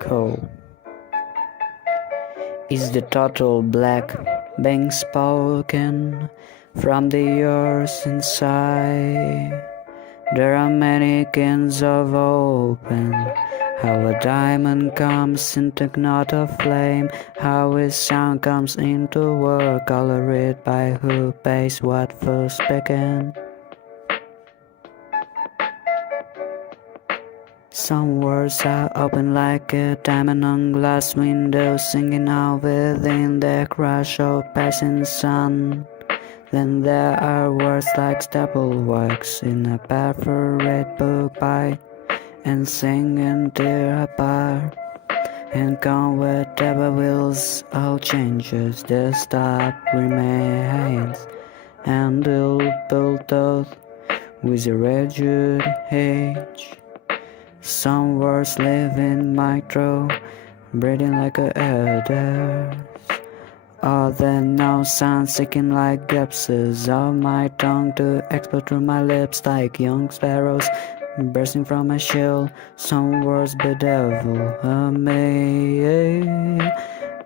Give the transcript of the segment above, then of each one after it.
Cold is the total black being spoken from the earth inside. There are many kinds of open. How a diamond comes into knot of flame, how his sound comes into word, colored by who pays what first began. Some words are open like a diamond on glass windows, singing out within the crash of passing sun. Then there are words like stapled wax in a perforated book by and sing and tear apart and come whatever wills all changes, the stop remains and the built out with a rigid age. Some words live in my throat, breathing like a adder. Other now sound seeking like glimpses of my tongue to explode through my lips like young sparrows bursting from my shell. Some words bedevil me.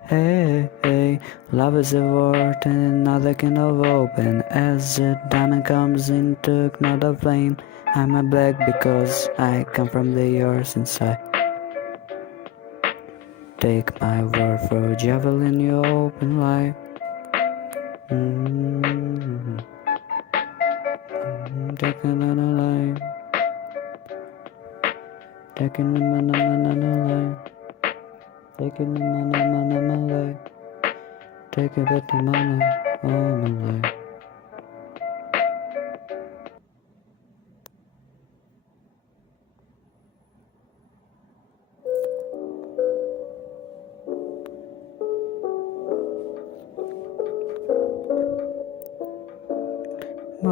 Hey, love is a word and another kind of open. As a diamond comes into knot of flame, I'm a black because I come from the earth inside. Take my word for a javelin, you open life. Take another life. Take another life. Take another life. Take a bit of mana, all my life. My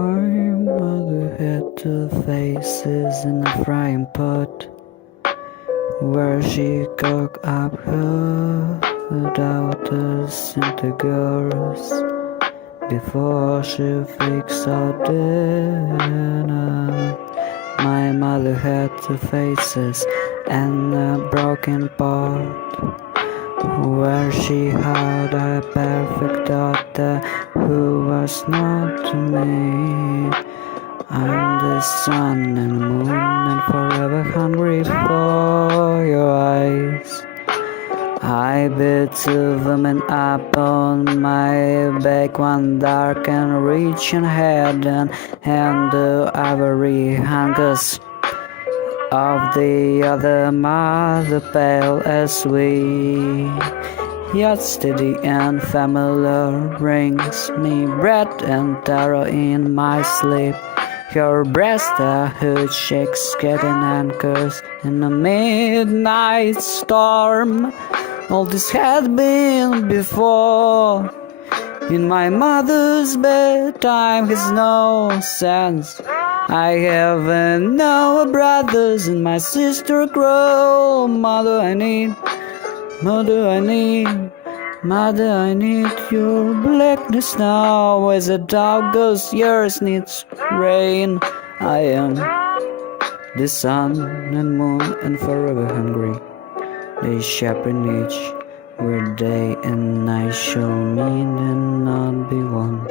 mother had 2 faces in a frying pot, where she cooked up her daughters into girls before she fixed out dinner. My mother had 2 faces and a broken pot, where she had a perfect daughter who was not me. I'm the sun and moon and forever hungry for your eyes. I beat 2 women up on my back, one dark and rich and hidden, and the ivory hungers of the other mother pale as we. Yet steady and familiar rings me bread and terror in my sleep. Your breast a huge shake, skating and curse in a midnight storm. All this had been before. In my mother's bedtime has no sense. I haven't no brothers and my sister grow. Mother I need your blackness now. As a dog goes, yours needs rain. I am the sun and moon and forever hungry. They sharpen each, where day and night shall meet and not be one.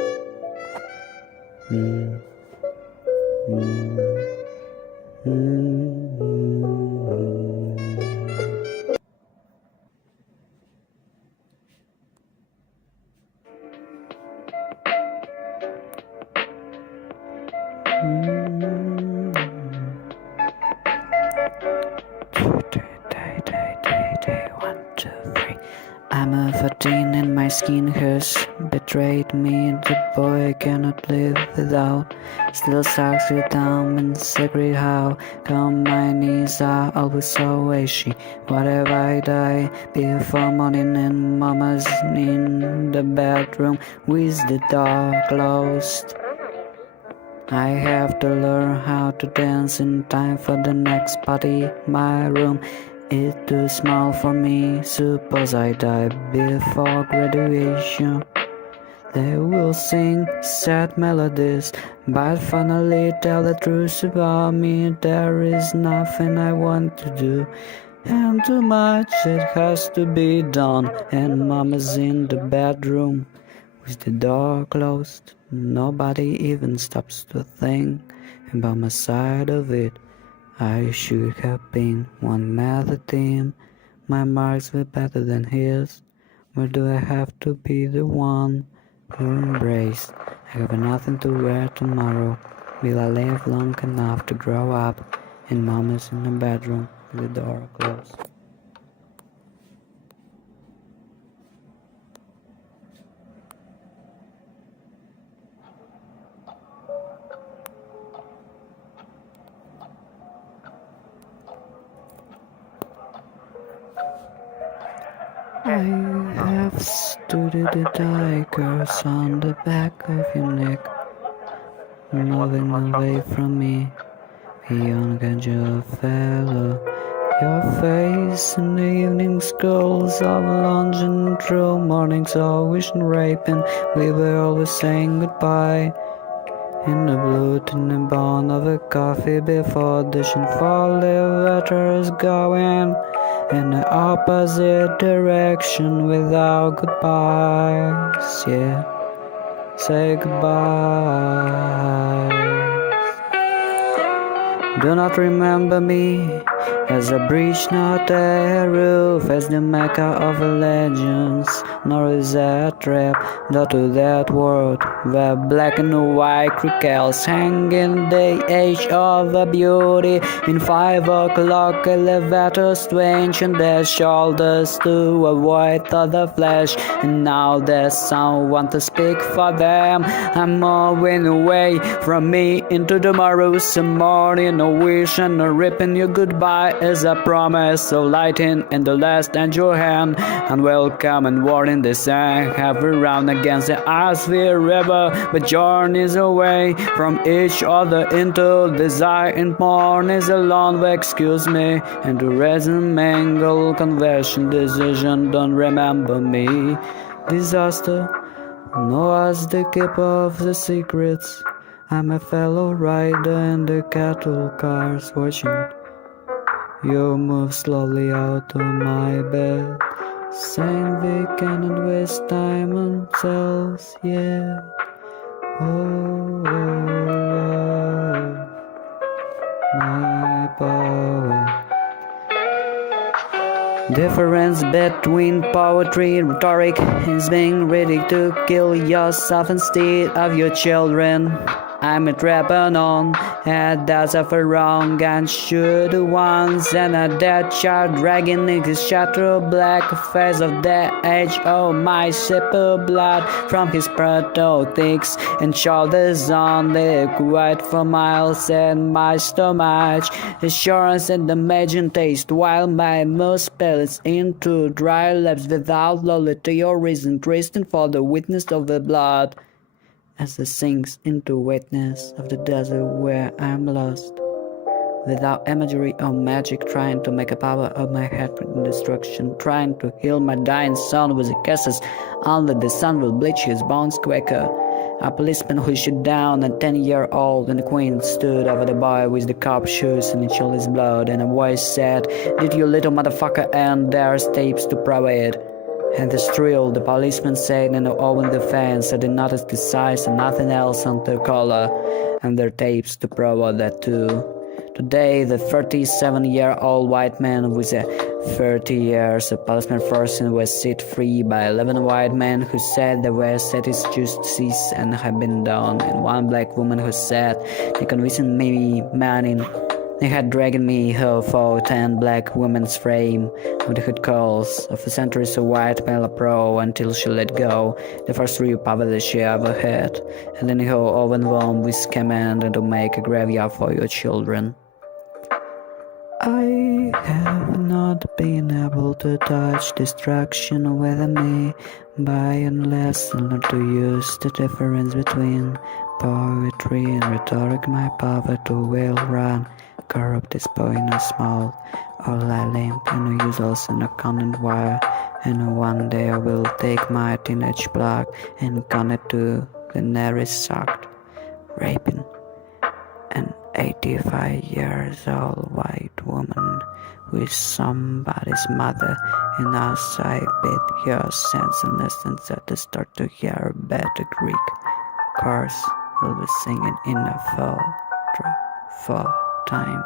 One, two, three. I'm a 14 and my skin has betrayed me. The boy cannot live without. Still sucks you down and secret how come my knees are always so ashy. What if I die before morning and mama's in the bedroom with the door closed? I have to learn how to dance in time for the next party. My room is too small for me. Suppose I die before graduation. They will sing sad melodies, but finally tell the truth about me. There is nothing I want to do and too much that has to be done. And mama's in the bedroom with the door closed. Nobody even stops to think about my side of it. I should have been one man the team. My marks were better than his. Or do I have to be the one who embraced? I have nothing to wear tomorrow. Will I live long enough to grow up? And mama's in the bedroom with the door closed. I have studied the tigers on the back of your neck, moving away from me. Young and your fellow, your face in the evening schools of London through mornings of wishing raping. We were always saying goodbye. In the blue in the bone of a coffee before dishing for the letters going in the opposite direction without goodbyes. Yeah, say goodbye. Do not remember me as a bridge, not a roof, as the mecca of legends, nor is a trap, not to that world where black and white crickets hang in the age of beauty. In 5 o'clock elevators strange on their shoulders to avoid the flesh, and now there's someone to speak for them. I'm moving away from me into tomorrow's morning, a wish and a ripping you goodbye as a promise of lighting in the last and your hand, and welcome and warning the sun have around against the Icefield River, but journeys away from each other into desire and porn is alone. Excuse me, and the resin mangle conversion decision don't remember me. Disaster, no as the keeper of the secrets. I'm a fellow rider in the cattle cars watching you move slowly out of my bed, saying we cannot waste time on cells, yeah. Oh, my power. Difference between poetry and rhetoric is being ready to kill yourself instead of your children. I'm a trapping on, and that's a for wrong and shoot once, and a dead child dragging his shattered black face of the edge of my sip of blood from his prosthetics and shoulders on the quiet for miles, and my stomach assurance and imagine taste while my mouth spills into dry lips without loyalty or reason, trusting for the witness of the blood as it sinks into wetness of the desert where I'm lost, without imagery or magic, trying to make a power of my head in destruction, trying to heal my dying son with kisses. Only the sun will bleach his bones quicker. A policeman who shot down a 10-year-old, and the queen stood over the boy with the cop shoes and it chilled his blood, and a voice said, "Did you little motherfucker?" And there's tapes to prove it. And the thrill, the policeman said, and opened the fence. I did notice the size and nothing else on the collar, and their tapes to prove that too. Today, the 37-year-old white man with 30 years of policeman forcing was set free by 11 white men who said they were set his justice and had been done, and one black woman who said they convincing me man in they had dragged me here for 10 black women's frame of the hood calls of the centuries of white male pro until she let go the first real poverty she ever had, and then her overwhelmed with command and to make a graveyard for your children. I have not been able to touch destruction with me by unless learn to use the difference between poetry and rhetoric. My poverty will run corrupt is point of small, all I limp and useless in a content wire, and one day I will take my teenage block and connect to the nearest sucked, raping an 85 years old white woman with somebody's mother, and as I bid your sense and listens at the start to hear better Greek chorus will be singing in a full time.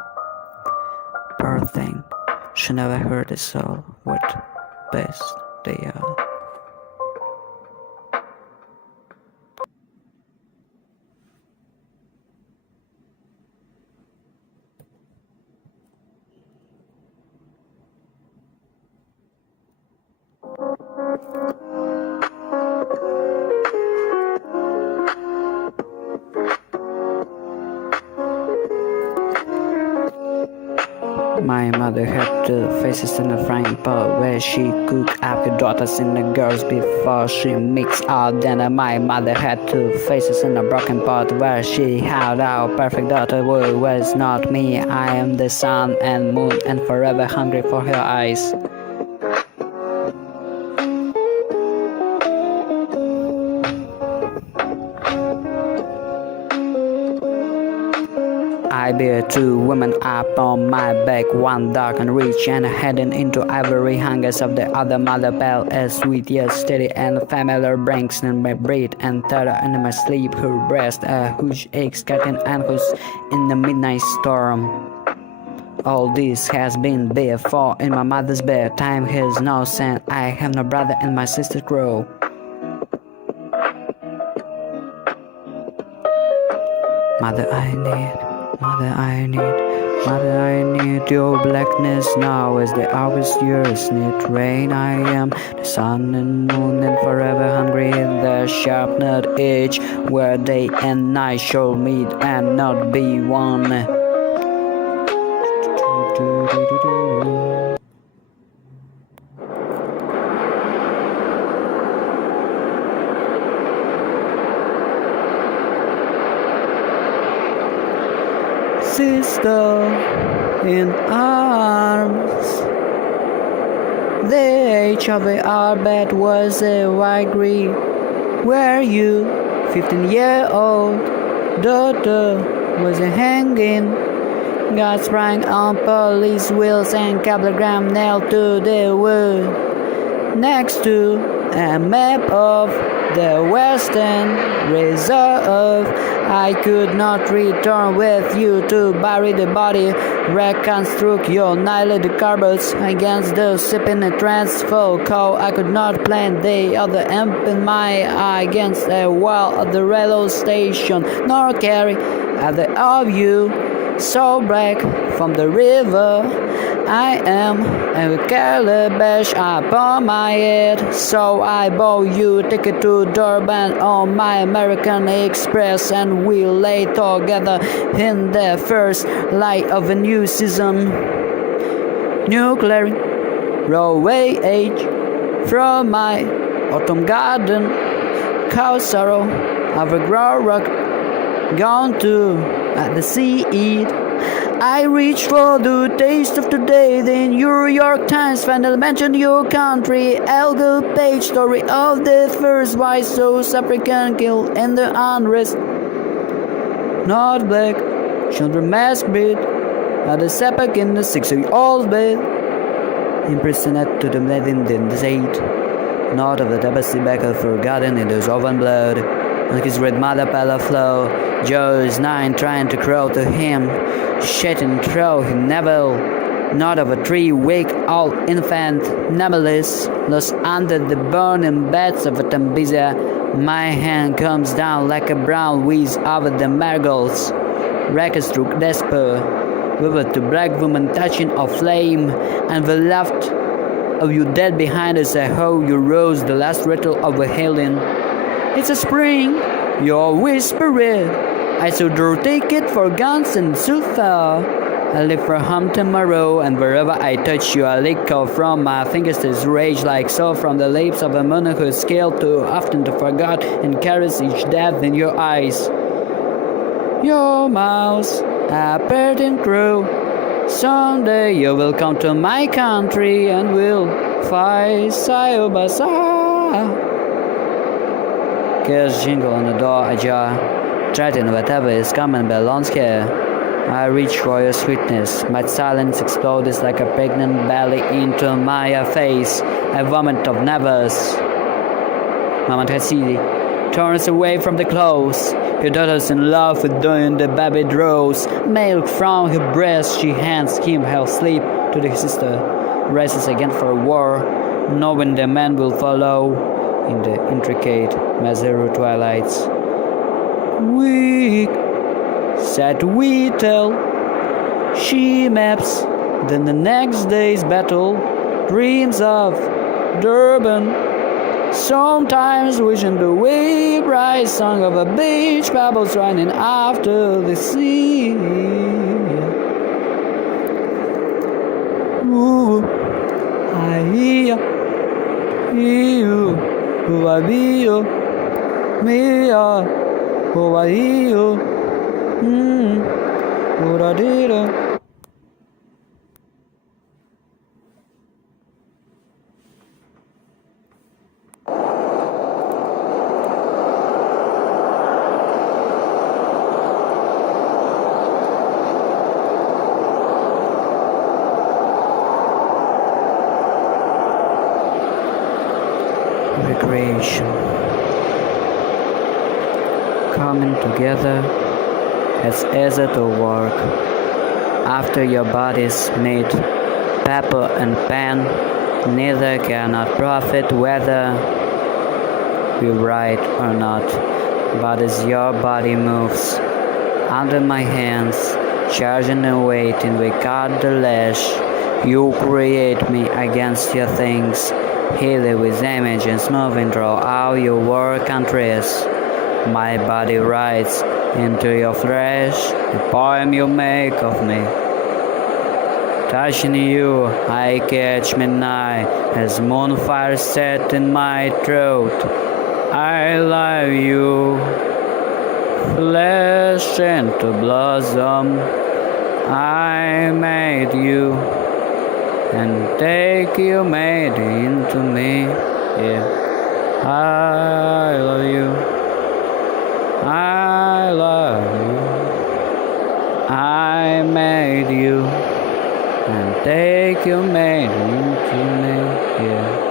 Poor thing, she never heard a soul what best they are. My mother had two faces in a frying pan where she cooked up her daughters and the girls before she mixed all dinner. My mother had two faces in a broken pot where she had our perfect daughter who was not me. I am the sun and moon and forever hungry for her eyes. I bear two women up on my back, one dark and rich and heading into ivory hungers of the other mother pale as sweet yet steady and familiar brings in my breath and terror in my sleep her breast a huge ache scattered ankles in the midnight storm. All this has been before in my mother's bed. Time has no sense. I have no brother and my sister grow. Mother I need your blackness now as the August years need rain. I am the sun and moon and forever hungry in the sharpened edge where day and night shall meet and not be one. Sister in arms, the age of our bed was a white green. Were you 15-year-old? Daughter was a hanging. God sprang on police wheels and cablegram nailed to the wood. Next to a map of the Western Reserve, I could not return with you to bury the body. Reconstruct your nightly cupboards against the sipping transfer call. I could not plant the other amp in my eye against a wall of the railroad station, nor carry either of you so back from the river. I am a calabash upon my head, so I bought you a ticket to Durban on my American Express, and we lay together in the first light of a new season. Nuclear railway age from my autumn garden, cow sorrow of a grow rock gone to at the sea. I reach for the taste of today. The New York Times finally mentioned your country. Elgo page story of the first white South African killed in the unrest. Not black, children masked bed at the sepulchre in the 6-year-old bed. Imprisoned to the dead in the state. Not of the tapestry back of forgotten in those oven blood. On his red mother pale flow, Joe is 9 trying to crawl to him, shedding through him never. Not of a 3-week-old infant, numberless, lost under the burning beds of a Tambisa. My hand comes down like a brown whiz over the marigolds. Rackets through despair, with the black woman touching of flame, and the left of you dead behind us. I hope you rose the last rattle of a hailing. It's a spring, you're whispering. I saw your ticket for guns and sulfur. I leave for home tomorrow, and wherever I touch you, I lick off from my fingers this rage like so from the lips of a moon who scaled too often to forget and carries each death in your eyes. Your mouth, a parting crew. Someday you will come to my country and we'll fight side by side. Gears jingle on the door ajar, threatening whatever is coming belongs here. I reach for your sweetness. My silence explodes like a pregnant belly into my face. A vomit of nevers. Mama Cassidy turns away from the clothes. Her daughter's in love with doing the baby draws. Milk from her breast, she hands him her sleep to the sister. Races again for war, knowing the man will follow in the intricate Maseru twilights. Weak, said Whittle. She maps, then the next day's battle, dreams of Durban. Sometimes wishing the wee bright song of a beach, pebbles running after the sea. Ooh, I hear you, who I hear, me, who I hear, what I did. Recreation. Coming together as easy to work. After your bodies meet, paper and pen, neither cannot profit whether we write or not. But as your body moves under my hands, charging and waiting, we cut the lash. You create me against your things. Heal it with images moving through all your work and trace. My body writes into your flesh the poem you make of me. Touching you, I catch midnight as moonfire set in my throat. I love you, flesh into blossom. I made you. And take you made into me, yeah. I love you, I love you. I made you, and take you made into me, yeah.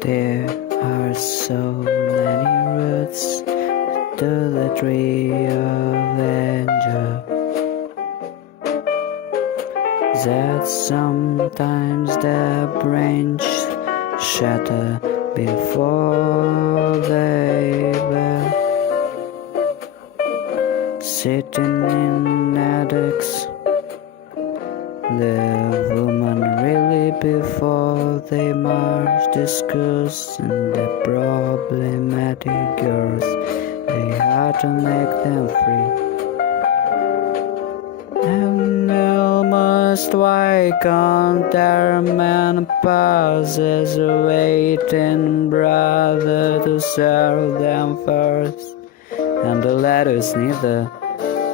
There are so many roots to the tree of anger that sometimes the branches shatter before they bear. Sitting in attics, the woman really before they march discussing the problematic girls. They had to make them free. And almost why can't their man pauses waiting brother to serve them first? And the letters neither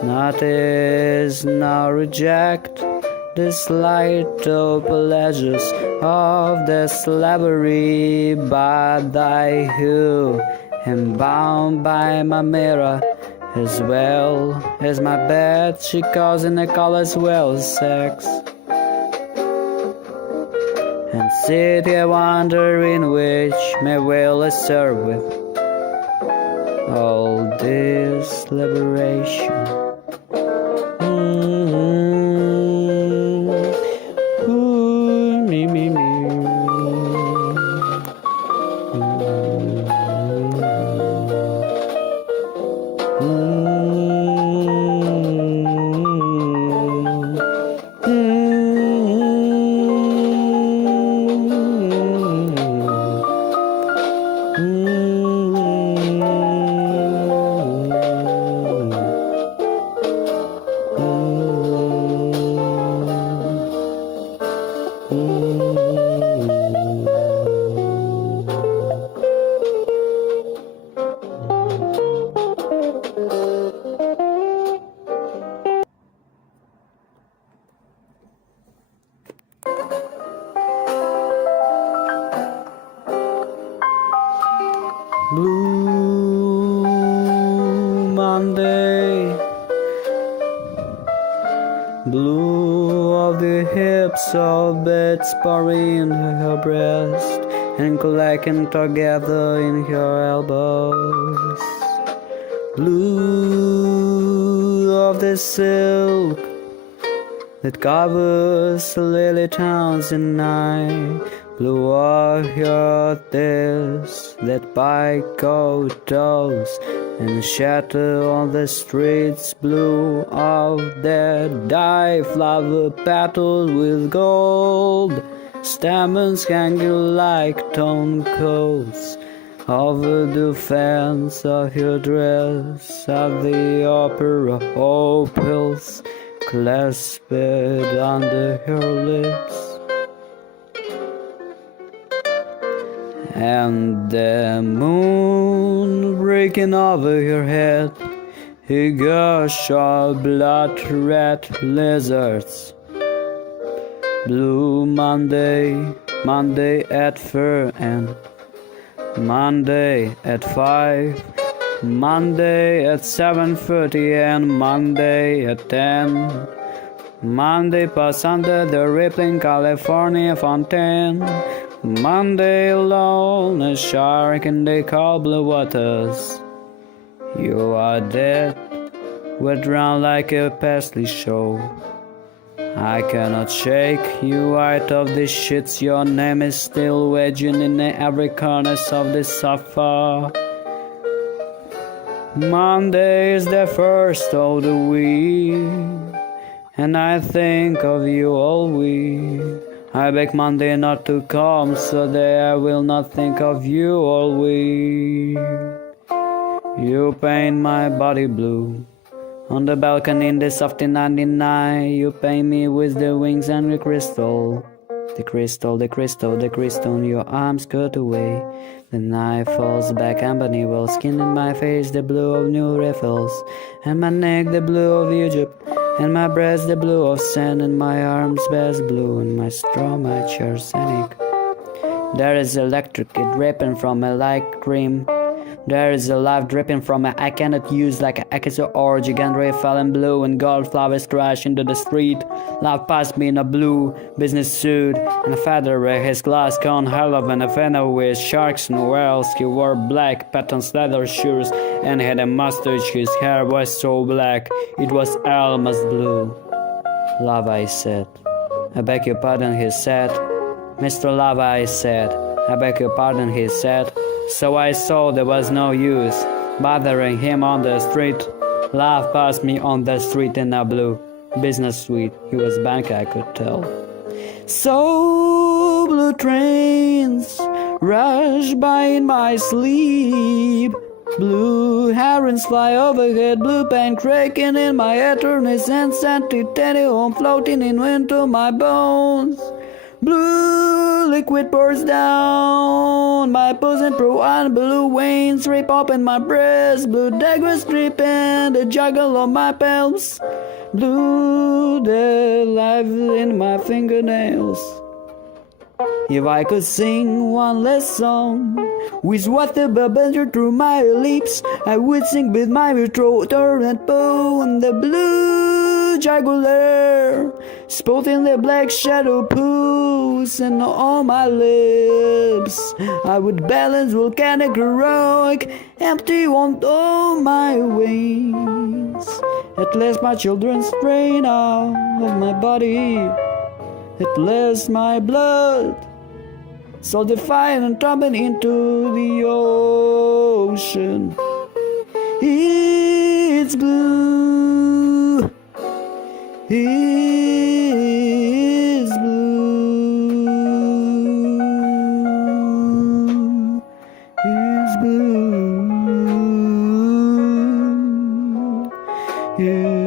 notice nor reject the slight pleasures of the slavery, but I who am bound by my mirror as well as my bed, she calls in the colors well sex, and sit here wondering which may will serve with all this liberation. Blue Monday, blue of the hips of beds pouring in her breast and collecting together in her elbows. Blue of the silk that covers lily towns in night. Blue of your tears that bite cold toes and shatter on the streets. Blue of that dye flower petals with gold stamens hanging like stone coals over the fence of your dress at the opera opals clasped under her lips. And the moon breaking over your head, a gush of blood-red lizards. Blue Monday, Monday at 4 and Monday at 5, Monday at 7:30 and Monday at 10. Monday pass under the rippling California fountain. Monday alone, a shark in the cold blue waters. You are dead, we drown like a pastry show. I cannot shake you out of the shits. Your name is still wedging in every corner of the sofa. Monday is the first of the week, and I think of you all week. I beg Monday not to come, so that I will not think of you all week. You paint my body blue. On the balcony in the soft 99, you paint me with the wings and the crystal. The crystal, the crystal, the crystal, your arms cut away. The knife falls back, ebony well skin in my face, the blue of new riffles, and my neck the blue of Egypt, and my breast the blue of sand, and my arms best blue, and my straw much arsenic. There is electric dripping from a light cream. There is a life dripping from a I cannot use like a Akazo or gigantry fallen blue, and gold flowers crash into the street. Love passed me in a blue business suit and a feather with his glass cone hell of an affair with sharks and whales. He wore black patent leather shoes and had a mustache. His hair was so black it was almost blue. Love, I said. I beg your pardon, he said. Mr. Lava, I said. I beg your pardon, he said. So I saw there was no use bothering him on the street. Love passed me on the street in a blue business suite. He was bank, I could tell. So blue trains rush by in my sleep. Blue herons fly overhead, blue paint cracking in my eternity, and sentity home floating in into my bones. Blue liquid pours down my bosom through and blue veins rip open my breast. Blue daggers dripping the juggle of my palms. Blue the life in my fingernails. If I could sing one less song with water bubbling through my lips, I would sing with my throat and bone. The blue jugular spotting the black shadow pools and on my lips. I would balance volcanic heroic, empty on all my wings. At last my children strain out of my body. At last my blood so defiant and tumbling into the ocean. It's blue. It's blue. It's blue. Yeah.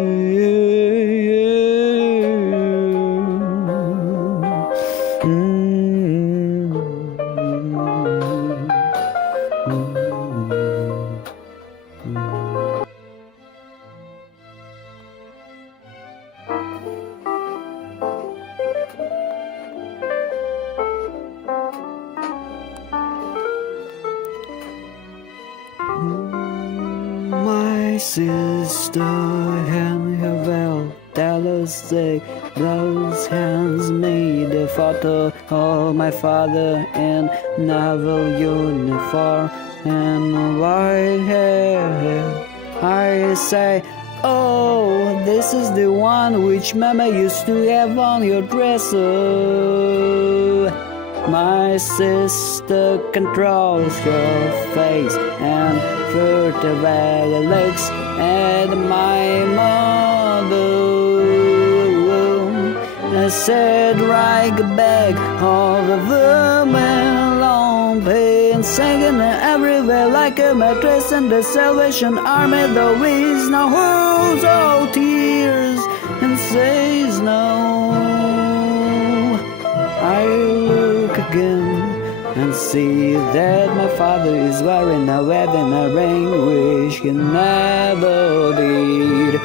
sister and her well tell us they those hands made a photo of my father in naval uniform and white hair. I say, oh, this is the one which Mama used to have on your dresser. My sister controls your face and vertical looks at my mother. I said, like a bag of a woman alone, pain singing everywhere like a mattress in the Salvation Army. The winds now hurls all tears and says no. I look again and see that my father is wearing a wedding ring which he never did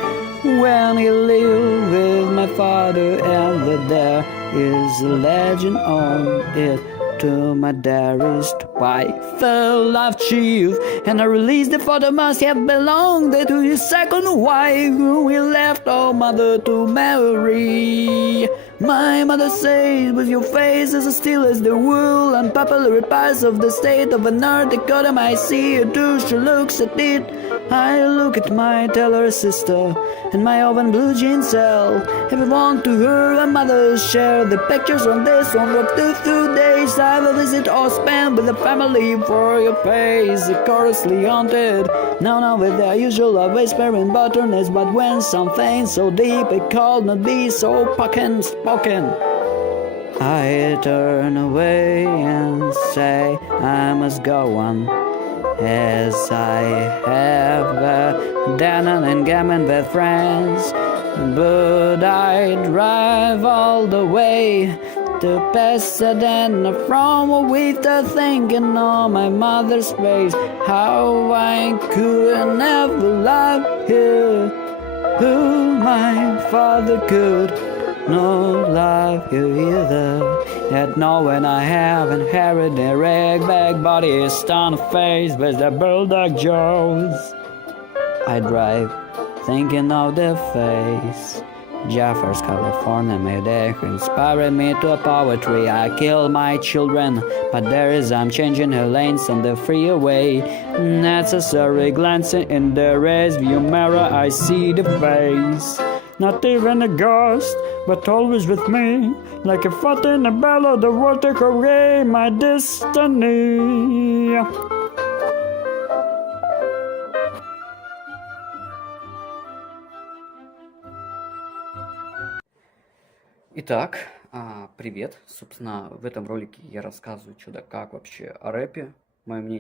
when he lived with my father, and that there is a legend on it to my dearest wife, a love chief, and I released the photo must have belonged to his second wife, who he left our mother to marry. My mother says, with your face as still as the wool, unpopular parts of the state of North Dakota, I see her too, she looks at it. I look at my tailor sister and my oven blue jean cell. If I want to her and mother share the pictures on this one for 2 days, I will visit or spend with the family for your face, chorously haunted. Now with their usual whispering butterness, but when something so deep it could not be so spoken. I turn away and say I must go on, as I have done and gammon with friends, but I drive all the way to Pasadena from with the thinking on my mother's face, how I could never love you, who my father could not love you either. Yet knowing I have inherited a rag-bag body, stone face with the bulldog jaws, I drive thinking of the face. Jeffers, California, Mayday, who inspired me to poetry. I kill my children, but I'm changing her lanes on the freeway. Necessary glancing in the rearview view mirror, I see the face. Not even a ghost, but always with me. Like a foot in a bellow, the world took away my destiny. Итак, привет. Собственно, в этом ролике я рассказываю, что да как вообще о рэпе. Мое мнение